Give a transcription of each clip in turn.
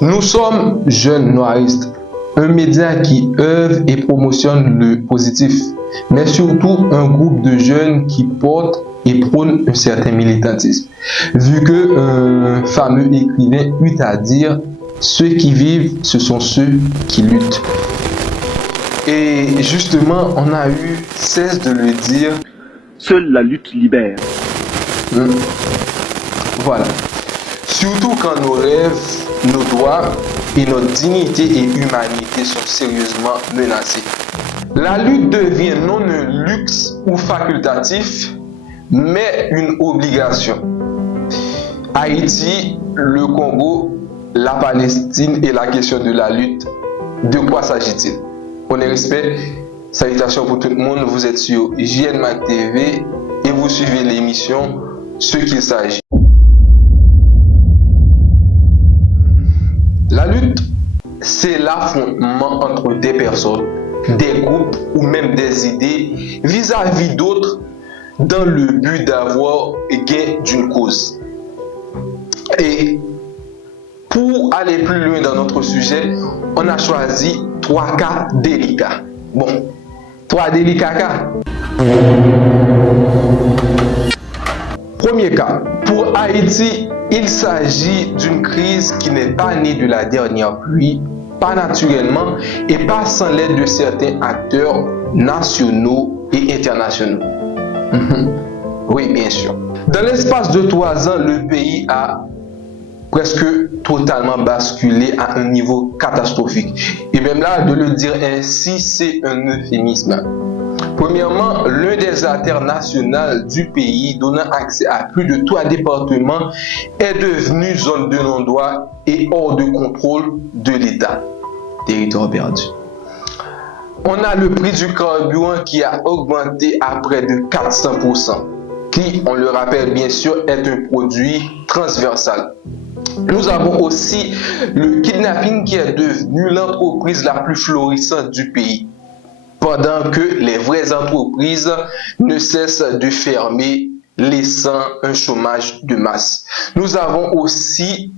Nous sommes Jeunes Noiristes, un média qui œuvre et promotionne le positif, mais surtout un groupe de jeunes qui portent et prônent un certain militantisme. Vu que un fameux écrivain eut à dire « Ceux qui vivent, ce sont ceux qui luttent ». Et justement, on a eu cesse de le dire. Seule la lutte libère. Voilà. Surtout quand nos rêves, nos droits et notre dignité et humanité sont sérieusement menacés. La lutte devient non un luxe ou facultatif, mais une obligation. Haïti, le Congo, la Palestine et la question de la lutte, de quoi s'agit-il? On est respect, salutations pour tout le monde, vous êtes sur JNMAC TV et vous suivez l'émission Ce qu'il s'agit. La lutte, c'est l'affrontement entre des personnes, des groupes ou même des idées vis-à-vis d'autres dans le but d'avoir gain d'une cause. Et pour aller plus loin dans notre sujet, on a choisi 3 cas délicats. Bon, 3 délicats cas. Premier cas, pour Haïti, il s'agit d'une crise qui n'est pas née de la dernière pluie, pas naturellement et pas sans l'aide de certains acteurs nationaux et internationaux. Oui, bien sûr. Dans l'espace de 3 ans, le pays a presque totalement basculé à un niveau catastrophique. Et même là, de le dire ainsi, c'est un euphémisme. Premièrement, l'un des artères nationales du pays donnant accès à plus de 3 départements est devenu zone de non-droit et hors de contrôle de l'État. Territoire perdu. On a le prix du carburant qui a augmenté à près de 400%, qui, on le rappelle bien sûr, est un produit transversal. Nous avons aussi le kidnapping qui est devenu l'entreprise la plus florissante du pays, pendant que les vraies entreprises ne cessent de fermer, laissant un chômage de masse. Nous avons aussi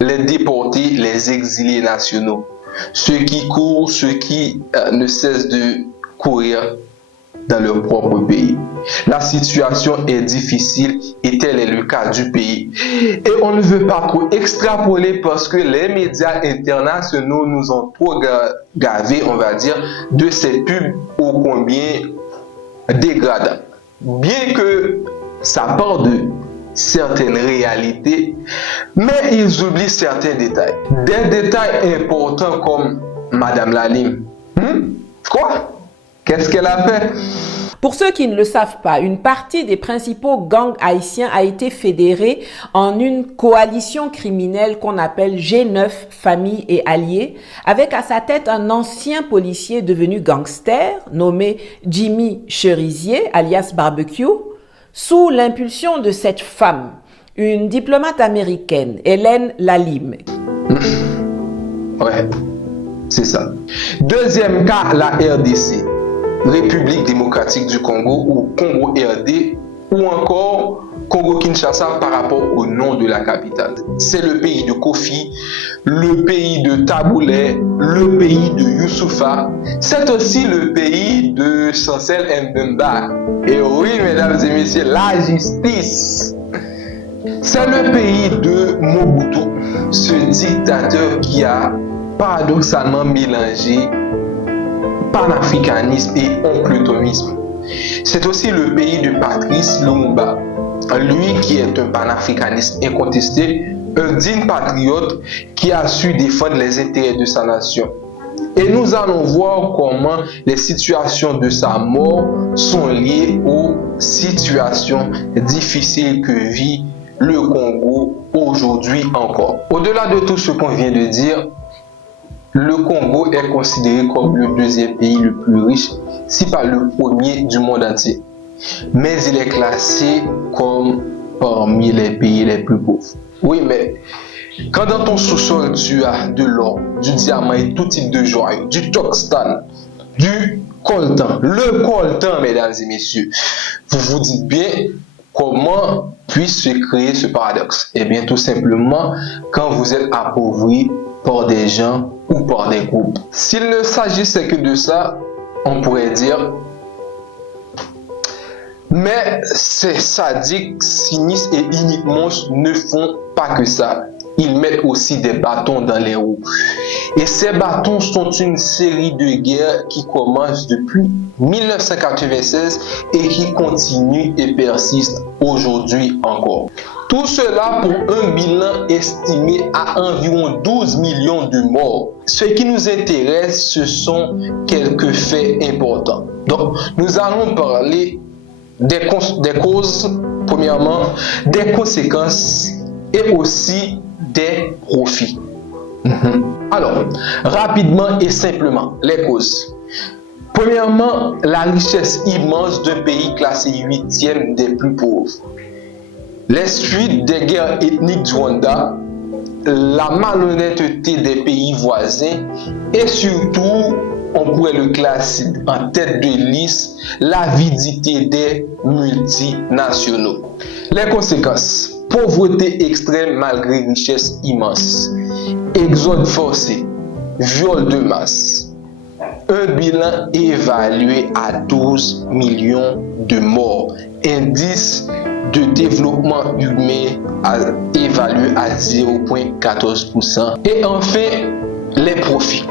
les déportés, les exilés nationaux, ceux qui courent, ceux qui ne cessent de courir dans leur propre pays. La situation est difficile et tel est le cas du pays. Et on ne veut pas trop extrapoler parce que les médias internationaux nous ont trop gavés, on va dire, de ces pubs ô combien dégradants. Bien que ça part de certaines réalités, mais ils oublient certains détails. Des détails importants comme Madame Lalime. Quoi? Qu'est-ce qu'elle a fait? Pour ceux qui ne le savent pas, une partie des principaux gangs haïtiens a été fédérée en une coalition criminelle qu'on appelle G9 Famille et Alliés, avec à sa tête un ancien policier devenu gangster nommé Jimmy Cherizier, alias Barbecue, sous l'impulsion de cette femme, une diplomate américaine, Hélène Lalime. Ouais, c'est ça. Deuxième cas, la RDC. République démocratique du Congo ou Congo RD ou encore Congo-Kinshasa par rapport au nom de la capitale. C'est le pays de Kofi, le pays de Taboulé, le pays de Youssoufa. C'est aussi le pays de Chancel Mbemba. Et oui, mesdames et messieurs, la justice. C'est le pays de Mobutu, ce dictateur qui a paradoxalement mélangé panafricanisme et onclutonisme. C'est aussi le pays de Patrice Lumumba, lui qui est un panafricaniste incontesté, un digne patriote qui a su défendre les intérêts de sa nation. Et nous allons voir comment les situations de sa mort sont liées aux situations difficiles que vit le Congo aujourd'hui encore. Au-delà de tout ce qu'on vient de dire, le Congo est considéré comme le deuxième pays le plus riche, si pas le premier du monde entier. Mais il est classé comme parmi les pays les plus pauvres. Oui, mais quand dans ton sous-sol tu as de l'or, du diamant et tout type de joyaux, du tungstène, du coltan, le coltan, mesdames et messieurs, vous vous dites bien comment puisse se créer ce paradoxe? Eh bien, tout simplement, quand vous êtes appauvri par des gens ou par des groupes. S'il ne s'agissait que de ça, on pourrait dire, mais ces sadiques, sinistres et iniques monstres ne font pas que ça. Ils mettent aussi des bâtons dans les roues. Et ces bâtons sont une série de guerres qui commencent depuis 1996 et qui continuent et persistent aujourd'hui encore. Tout cela pour un bilan estimé à environ 12 millions de morts. Ce qui nous intéresse, ce sont quelques faits importants. Donc, nous allons parler des causes, premièrement, des conséquences et aussi des profits. Alors, rapidement et simplement, les causes. Premièrement, la richesse immense d'un pays classé 8e des plus pauvres. Les suites des guerres ethniques du Rwanda, la malhonnêteté des pays voisins et surtout, on pourrait le classer en tête de liste, l'avidité des multinationaux. Les conséquences. Pauvreté extrême malgré richesse immense. Exode forcé. Viol de masse. Un bilan évalué à 12 millions de morts. Indice de développement humain évalué à 0,14%. Et enfin, les profits.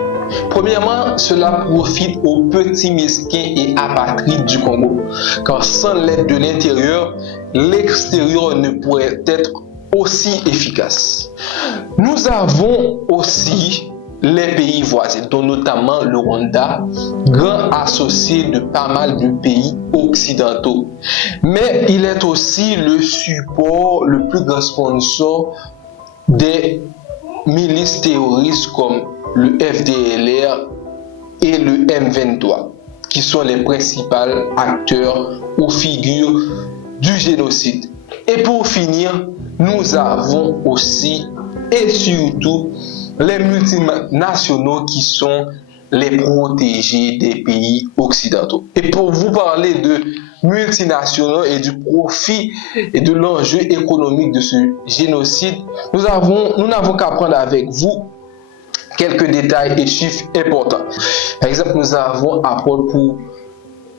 Premièrement, cela profite aux petits mesquins et apatrides du Congo, car sans l'aide de l'intérieur, l'extérieur ne pourrait être aussi efficace. Nous avons aussi les pays voisins, dont notamment le Rwanda, grand associé de pas mal de pays occidentaux. Mais il est aussi le support, le plus grand sponsor des milices terroristes comme le FDLR et le M23, qui sont les principaux acteurs ou figures du génocide. Et pour finir, nous avons aussi et surtout les multinationaux qui sont les protégés des pays occidentaux. Et pour vous parler de multinationaux et du profit et de l'enjeu économique de ce génocide, nous n'avons qu'à prendre avec vous quelques détails et chiffres importants. Par exemple, nous avons Apple pour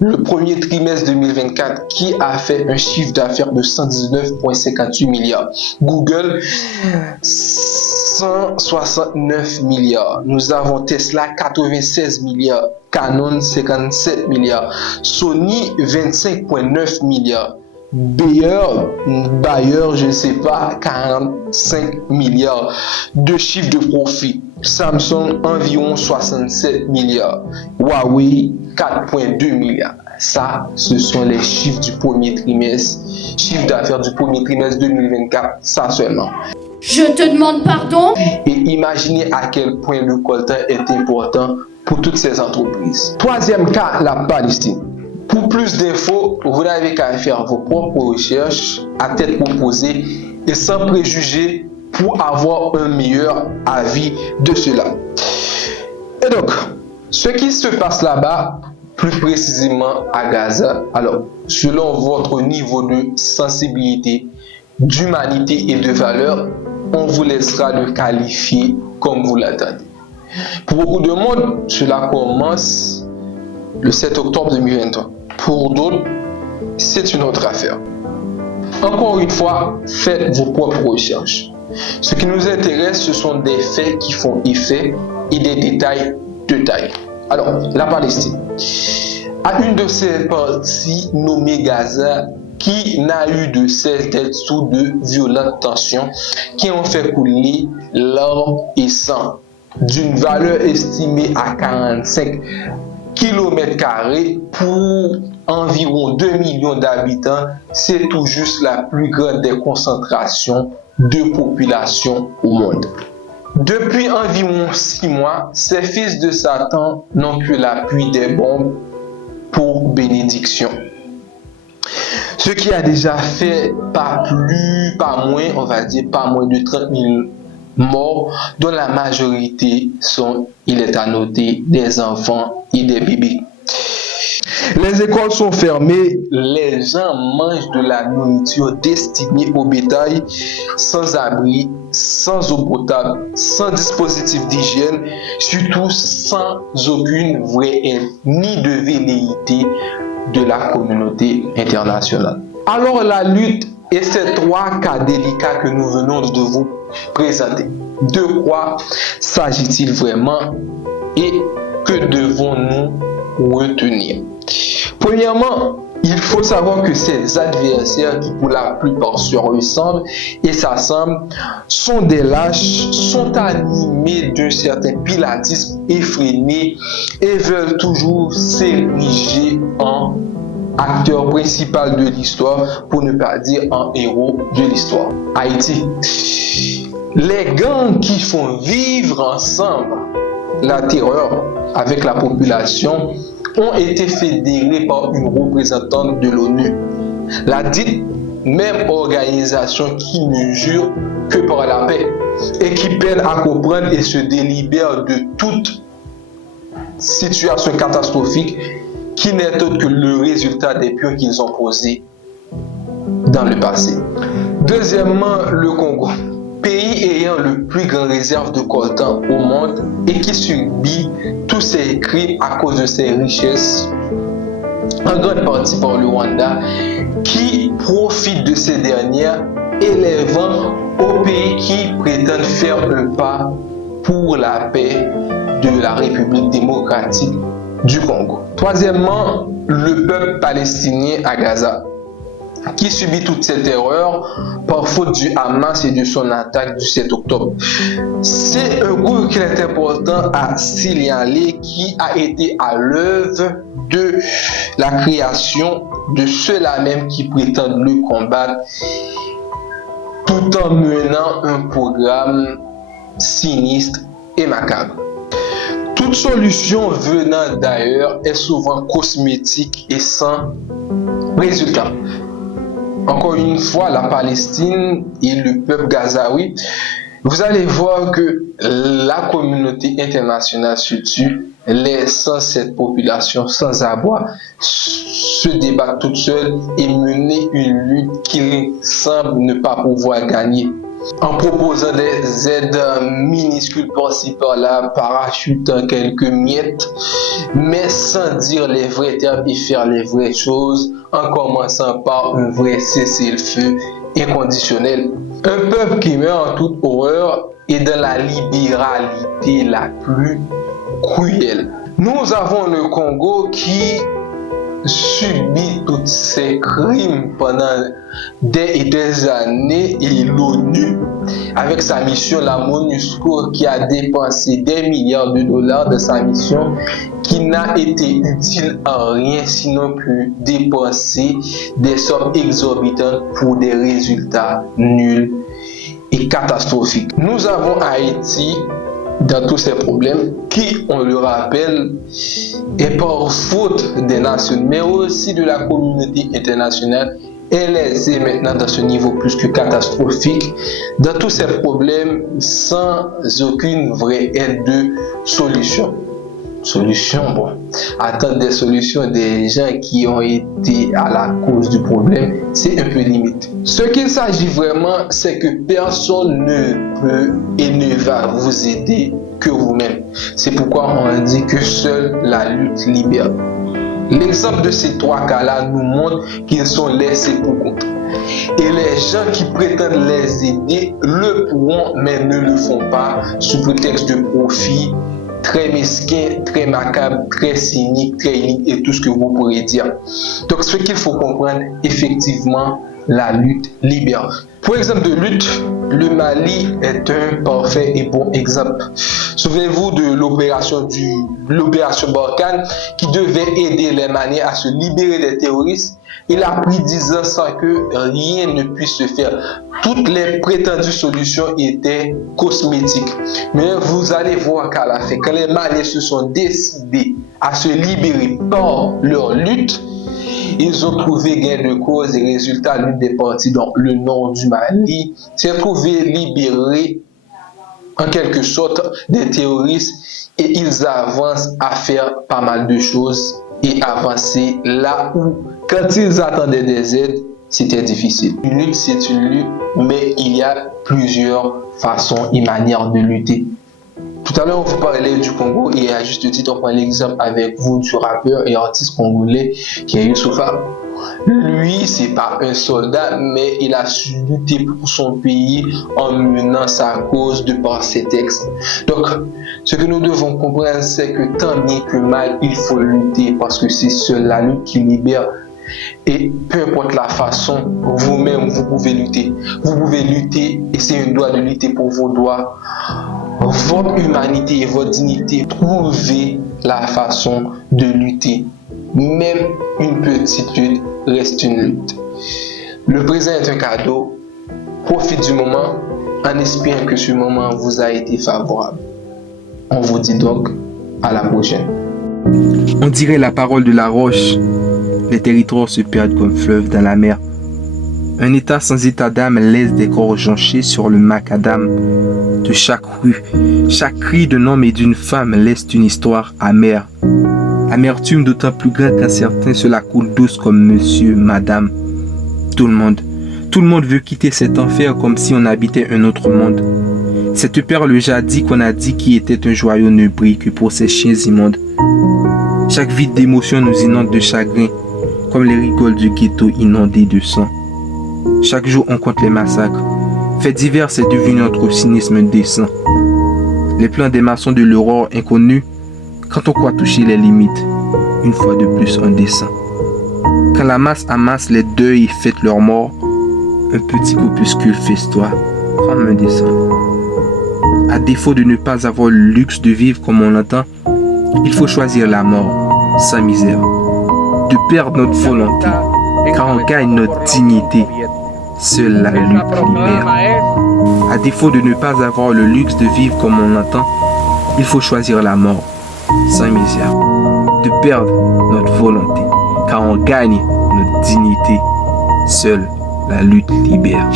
le premier trimestre 2024 qui a fait un chiffre d'affaires de 119,58 milliards. Google, 169 milliards. Nous avons Tesla, 96 milliards. Canon, 57 milliards. Sony, 25,9 milliards. Bayer, je ne sais pas, 45 milliards de chiffre de profit. Samsung, environ 67 milliards. Huawei, 4,2 milliards. Ça, ce sont les chiffres du premier trimestre, chiffre d'affaires du premier trimestre 2024, ça seulement. Je te demande pardon. Et imaginez à quel point le coltan est important pour toutes ces entreprises. Troisième cas, la Palestine. Pour plus d'infos, vous n'avez qu'à faire vos propres recherches à tête reposée et sans préjugés pour avoir un meilleur avis de cela. Et donc, ce qui se passe là-bas, plus précisément à Gaza, alors, selon votre niveau de sensibilité, d'humanité et de valeur, on vous laissera le qualifier comme vous l'attendez. Pour beaucoup de monde, cela commence le 7 octobre 2023. Pour d'autres, c'est une autre affaire. Encore une fois, faites vos propres recherches. Ce qui nous intéresse, ce sont des faits qui font effet et des détails de taille. Alors, la Palestine a une de ses parties nommée Gaza qui n'a eu de cesse d'être sous de violentes tensions qui ont fait couler larmes et sang d'une valeur estimée à 45 km² pour environ 2 millions d'habitants. C'est tout juste la plus grande des concentrations de population au monde. Depuis environ 6 mois, ces fils de Satan n'ont que l'appui des bombes pour bénédiction. Ce qui a déjà fait pas moins, on va dire, pas moins de 30 000 morts, dont la majorité sont, il est à noter, des enfants et des bébés. Les écoles sont fermées, les gens mangent de la nourriture destinée au bétail, sans abri, sans eau potable, sans dispositif d'hygiène, surtout sans aucune vraie aide ni de velléité de la communauté internationale. Alors la lutte et ces trois cas délicats que nous venons de vous présenter, de quoi s'agit-il vraiment et que devons-nous retenir? Premièrement, il faut savoir que ces adversaires qui pour la plupart se ressemblent et s'assemblent sont des lâches, sont animés d'un certain pilatisme effréné et veulent toujours s'ériger en acteur principal de l'histoire, pour ne pas dire en héros de l'histoire. Haïti. Les gangs qui font vivre ensemble la terreur avec la population ont été fédérés par une représentante de l'ONU. La dite même organisation qui ne jure que par la paix et qui peine à comprendre et se délibère de toute situation catastrophique qui n'est autre que le résultat des pions qu'ils ont posés dans le passé. Deuxièmement, le Congo. Pays ayant le plus grand réserve de coltan au monde et qui subit tous ces crimes à cause de ses richesses, en grande partie par le Rwanda, qui profite de ces dernières et les vend aux pays qui prétendent faire un pas pour la paix de la République démocratique du Congo. Troisièmement, le peuple palestinien à Gaza, qui subit toute cette terreur par faute du Hamas et de son attaque du 7 octobre. C'est un groupe qu'il est important à signaler qui a été à l'œuvre de la création de ceux-là même qui prétendent le combattre tout en menant un programme sinistre et macabre. Toute solution venant d'ailleurs est souvent cosmétique et sans résultat. Encore une fois, la Palestine et le peuple gazaoui, vous allez voir que la communauté internationale se tue, laissant cette population sans abri se débattre toute seule et mener une lutte qui semble ne pas pouvoir gagner. En proposant des aides minuscules par-ci par-là, parachutant quelques miettes, mais sans dire les vrais termes et faire les vraies choses, en commençant par un vrai cessez-le-feu inconditionnel. Un peuple qui meurt en toute horreur et dans la libéralité la plus cruelle. Nous avons le Congo qui subit tous ces crimes pendant des années et l'ONU, avec sa mission, la MONUSCO, qui a dépensé des milliards de dollars de sa mission, qui n'a été utile en rien sinon que dépenser des sommes exorbitantes pour des résultats nuls et catastrophiques. Nous avons Haïti dans tous ces problèmes qui, on le rappelle, est par faute des nations, mais aussi de la communauté internationale. Elle est maintenant dans ce niveau plus que catastrophique, dans tous ces problèmes sans aucune vraie aide de solution. Bon, attendre des solutions des gens qui ont été à la cause du problème, c'est un peu limite. Ce qu'il s'agit vraiment, c'est que personne ne peut et ne va vous aider que vous-même. C'est pourquoi on dit que seule la lutte libère. L'exemple de ces trois cas-là nous montre qu'ils sont laissés pour compte. Et les gens qui prétendent les aider le pourront, mais ne le font pas sous prétexte de profit très mesquin, très macabre, très cynique, très inique et tout ce que vous pourrez dire. Donc ce qu'il faut comprendre, effectivement, la lutte libère. Pour exemple de lutte, le Mali est un parfait et bon exemple. Souvenez-vous de l'opération Barkhane qui devait aider les Maliens à se libérer des terroristes. Il a pris 10 ans sans que rien ne puisse se faire. Toutes les prétendues solutions étaient cosmétiques. Mais vous allez voir qu'à la fin, quand les Maliens se sont décidés à se libérer par leur lutte, ils ont trouvé gain de cause et résultat, l'une des parties, donc le nord du Mali, s'est trouvé libéré en quelque sorte des terroristes et ils avancent à faire pas mal de choses et avancer là où, quand ils attendaient des aides, c'était difficile. Une lutte, c'est une lutte, mais il y a plusieurs façons et manières de lutter. Tout à l'heure, on vous parlait du Congo et à juste titre, on prend l'exemple avec vous du rappeur et artiste congolais qui est Youssoupha. Lui, c'est pas un soldat, mais il a su lutter pour son pays en menant sa cause de par ses textes. Donc, ce que nous devons comprendre, c'est que tant bien que mal, il faut lutter parce que c'est seule la lutte qui libère. Et peu importe la façon, vous-même, vous pouvez lutter. Vous pouvez lutter et c'est un droit de lutter pour vos droits. Votre humanité et votre dignité, trouvez la façon de lutter. Même une petite lutte reste une lutte. Le présent est un cadeau. Profitez du moment en espérant que ce moment vous a été favorable. On vous dit donc à la prochaine. On dirait la parole de la roche. Les territoires se perdent comme fleuves dans la mer. Un état sans état d'âme laisse des corps jonchés sur le macadam de chaque rue. Chaque cri d'un homme et d'une femme laisse une histoire amère. Amertume d'autant plus grande qu'à certains cela coule douce comme monsieur, madame. Tout le monde veut quitter cet enfer comme si on habitait un autre monde. Cette perle jadis qu'on a dit qui était un joyau ne brille que pour ces chiens immondes. Chaque vide d'émotion nous inonde de chagrin, comme les rigoles du ghetto inondés de sang. Chaque jour on compte les massacres. Faits divers, c'est devenu notre cynisme décent. Les plans des maçons de l'aurore inconnue, quand on croit toucher les limites, une fois de plus on descend. Quand la masse amasse les deuils et fête leur mort, un petit opuscule festoie, comme un descend. À défaut de ne pas avoir le luxe de vivre comme on l'entend, il faut choisir la mort, sans misère. De perdre notre volonté, car on gagne notre dignité. Seule la lutte libère. À défaut de ne pas avoir le luxe de vivre comme on l'entend, il faut choisir la mort, sans misère. De perdre notre volonté, car on gagne notre dignité. Seule la lutte libère.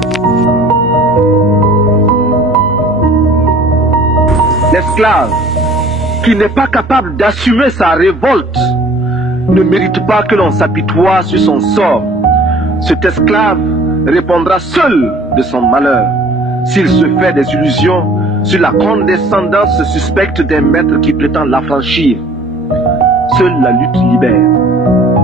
L'esclave qui n'est pas capable d'assumer sa révolte ne mérite pas que l'on s'apitoie sur son sort. Cet esclave répondra seul de son malheur s'il se fait des illusions sur la condescendance suspecte d'un maître qui prétend l'affranchir. Seule la lutte libère.